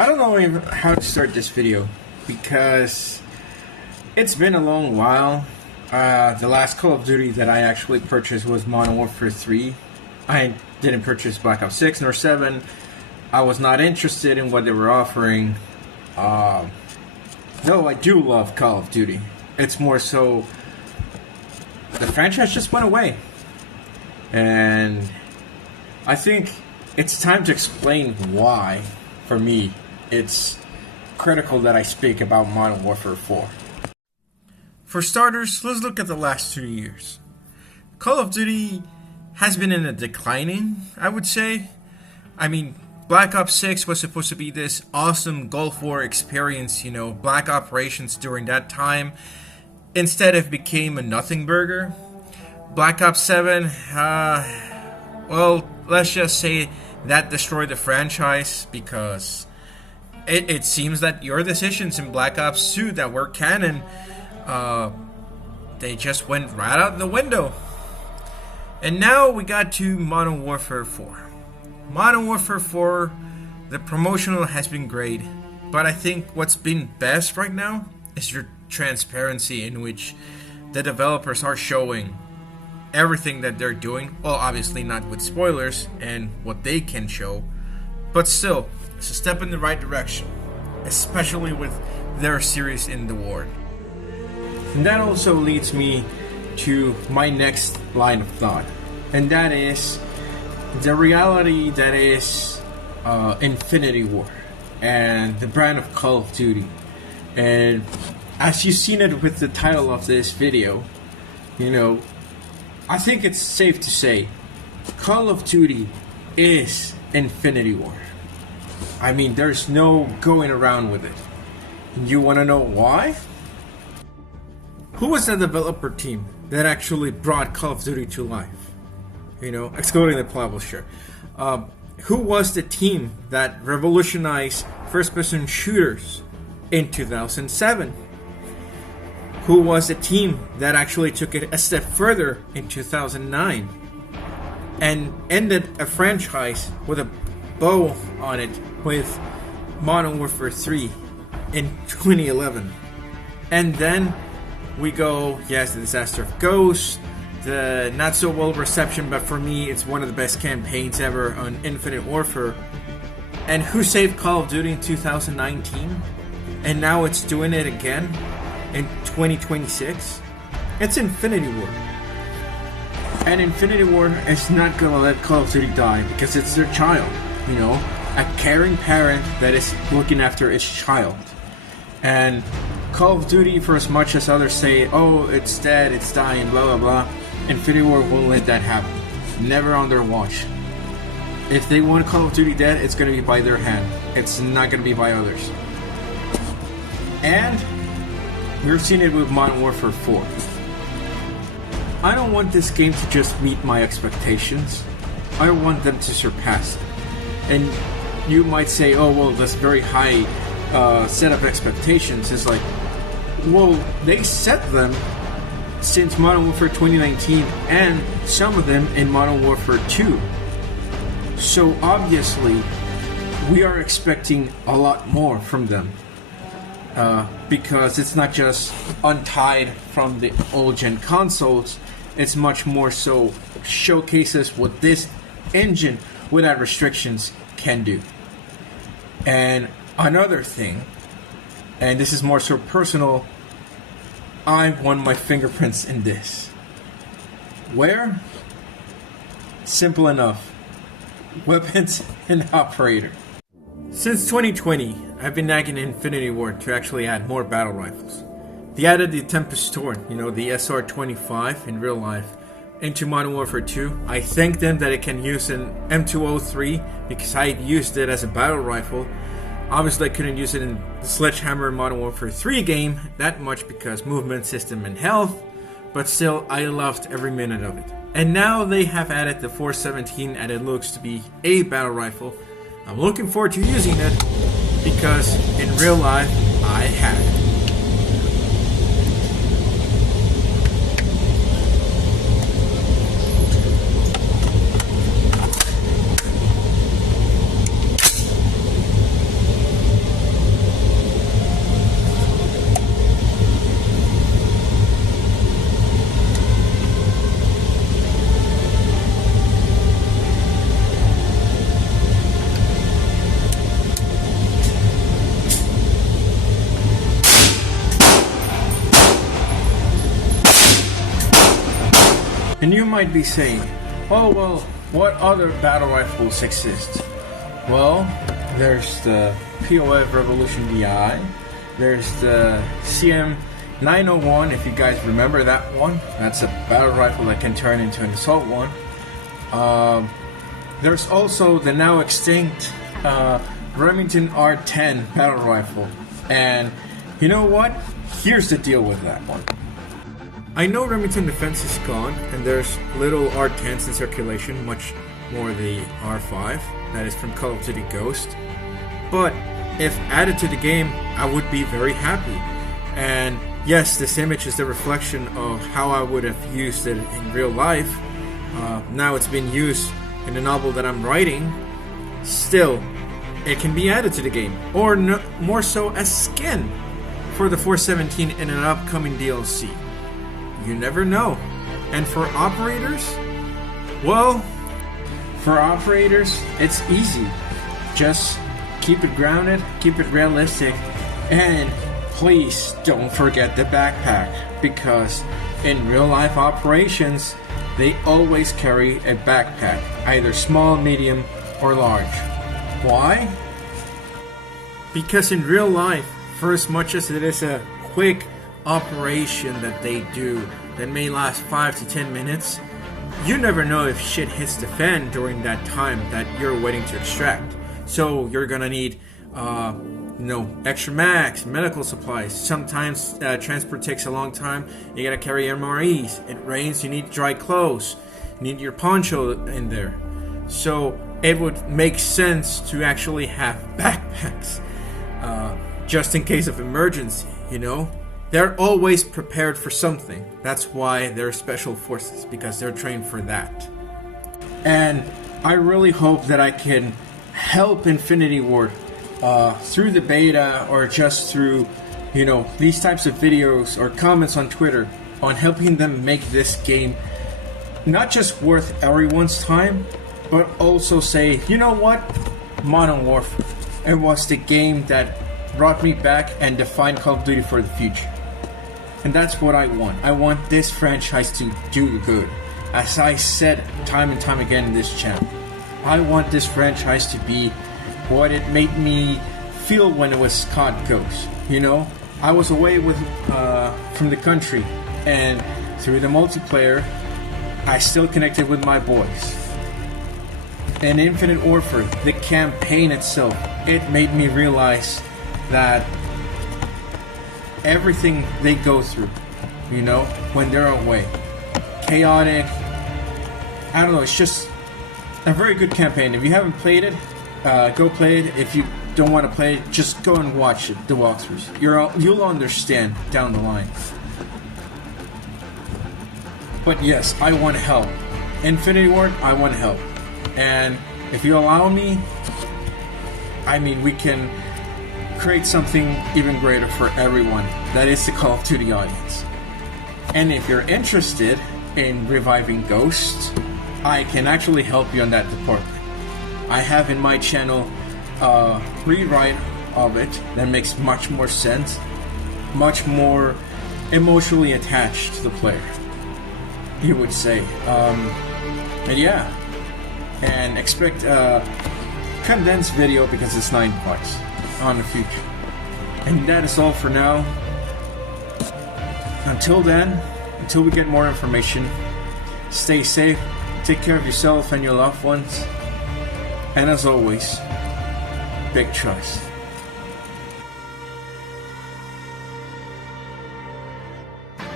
I don't know even how to start this video because it's been a long while. The last Call of Duty that I actually purchased was Modern Warfare 3. I didn't purchase Black Ops 6 nor 7. I was not interested in what they were offering. Though I do love Call of Duty. It's more so the franchise just went away. And I think it's time to explain why, for me, it's critical that I speak about Modern Warfare 4. For starters, let's look at the last 2 years. Call of Duty has been in a declining, I would say. I mean, Black Ops 6 was supposed to be this awesome Gulf War experience, black operations during that time. Instead, it became a nothing burger. Black Ops 7, well, let's just say that destroyed the franchise because it seems that your decisions in Black Ops 2 that were canon, they just went right out the window. And now we got to Modern Warfare 4. Modern Warfare 4, the promotional has been great, but I think what's been best right now is your transparency in which the developers are showing everything that they're doing. Well, obviously not with spoilers and what they can show, but still, it's a step in the right direction, especially with their series in the war. And that also leads me to my next line of thought, and that is the reality that is Infinity War and the brand of Call of Duty. And as you've seen it with the title of this video, I think it's safe to say Call of Duty is Infinity War. I mean, there's no going around with it. You want to know why? Who was the developer team that actually brought Call of Duty to life? Excluding the publisher. Who was the team that revolutionized first-person shooters in 2007? Who was the team that actually took it a step further in 2009 and ended a franchise with a bow on it with Modern Warfare 3 in 2011? And then we go, yes, the disaster of Ghost, the not so well reception, but for me it's one of the best campaigns ever on Infinite Warfare. And who saved Call of Duty in 2019? And now it's doing it again in 2026? It's Infinity War. And Infinity War is not gonna let Call of Duty die because it's their child, a caring parent that is looking after its child. And Call of Duty, for as much as others say, oh, it's dead, it's dying, blah blah blah, Infinity War won't let that happen. Never on their watch. If they want Call of Duty dead, it's going to be by their hand. It's not going to be by others. And we've seen it with Modern Warfare 4. I don't want this game to just meet my expectations. I want them to surpass it. And you might say, oh, well, that's very high set of expectations. It's like, well, they set them since Modern Warfare 2019 and some of them in Modern Warfare 2. So obviously we are expecting a lot more from them because it's not just untied from the old gen consoles. It's much more so showcases what this engine without restrictions can do. And another thing, and this is more so personal, I want my fingerprints in this. Where? Simple enough. Weapons and operator. Since 2020, I've been nagging Infinity War to actually add more battle rifles. They added the Tempest Storm, the SR-25 in real life, into Modern Warfare 2. I thank them that it can use an M203 because I used it as a battle rifle. Obviously I couldn't use it in the Sledgehammer Modern Warfare 3 game that much because movement, system, and health, but still I loved every minute of it. And now they have added the 417 and it looks to be a battle rifle. I'm looking forward to using it because in real life I had it. And you might be saying, oh well, what other battle rifles exist? Well, there's the POF Revolution DI, there's the CM901, if you guys remember that one. That's a battle rifle that can turn into an assault one. There's also the now extinct Remington R10 battle rifle. And you know what? Here's the deal with that one. I know Remington Defense is gone, and there's little R10s in circulation, much more the R5, that is from Call of Duty Ghost. But if added to the game, I would be very happy. And yes, this image is the reflection of how I would have used it in real life. Now it's been used in the novel that I'm writing. Still, it can be added to the game, or more so as skin for the 417 in an upcoming DLC. You never know. And for operators, well, for operators, it's easy. Just keep it grounded, keep it realistic, and please don't forget the backpack, because in real life operations, they always carry a backpack, either small, medium, or large. Why? Because in real life, for as much as it is a quick operation that they do that may last 5 to 10 minutes, you never know if shit hits the fan during that time that you're waiting to extract. So you're gonna need extra mags, medical supplies. Sometimes transport takes a long time. You gotta carry MREs. It rains, you need dry clothes. You need your poncho in there. So it would make sense to actually have backpacks, just in case of emergency, you know? They're always prepared for something. That's why they're special forces, because they're trained for that. And I really hope that I can help Infinity Ward through the beta, or just through, these types of videos or comments on Twitter, on helping them make this game not just worth everyone's time, but also say, you know what? Modern Warfare. It was the game that brought me back and defined Call of Duty for the future. And that's what I want. I want this franchise to do good. As I said time and time again in this channel, I want this franchise to be what it made me feel when it was COD Ghost. I was away from the country, and through the multiplayer, I still connected with my boys. And Infinite Warfare, the campaign itself, it made me realize that everything they go through, when they're away, chaotic, I don't know, it's just a very good campaign. If you haven't played it, go play it. If you don't want to play it, just go and watch it, the walkthroughs. You'll understand down the line. But yes, I want help. Infinity Ward, I want help. And if you allow me, we can create something even greater for everyone. That is the Call of Duty audience. And if you're interested in reviving Ghost, I can actually help you on that department. I have in my channel a rewrite of it that makes much more sense, much more emotionally attached to the player, you would say. And expect a condensed video, because it's 9 parts on the future. And that is all for now. Until then, until we get more information, stay safe, take care of yourself and your loved ones, and as always, big trust.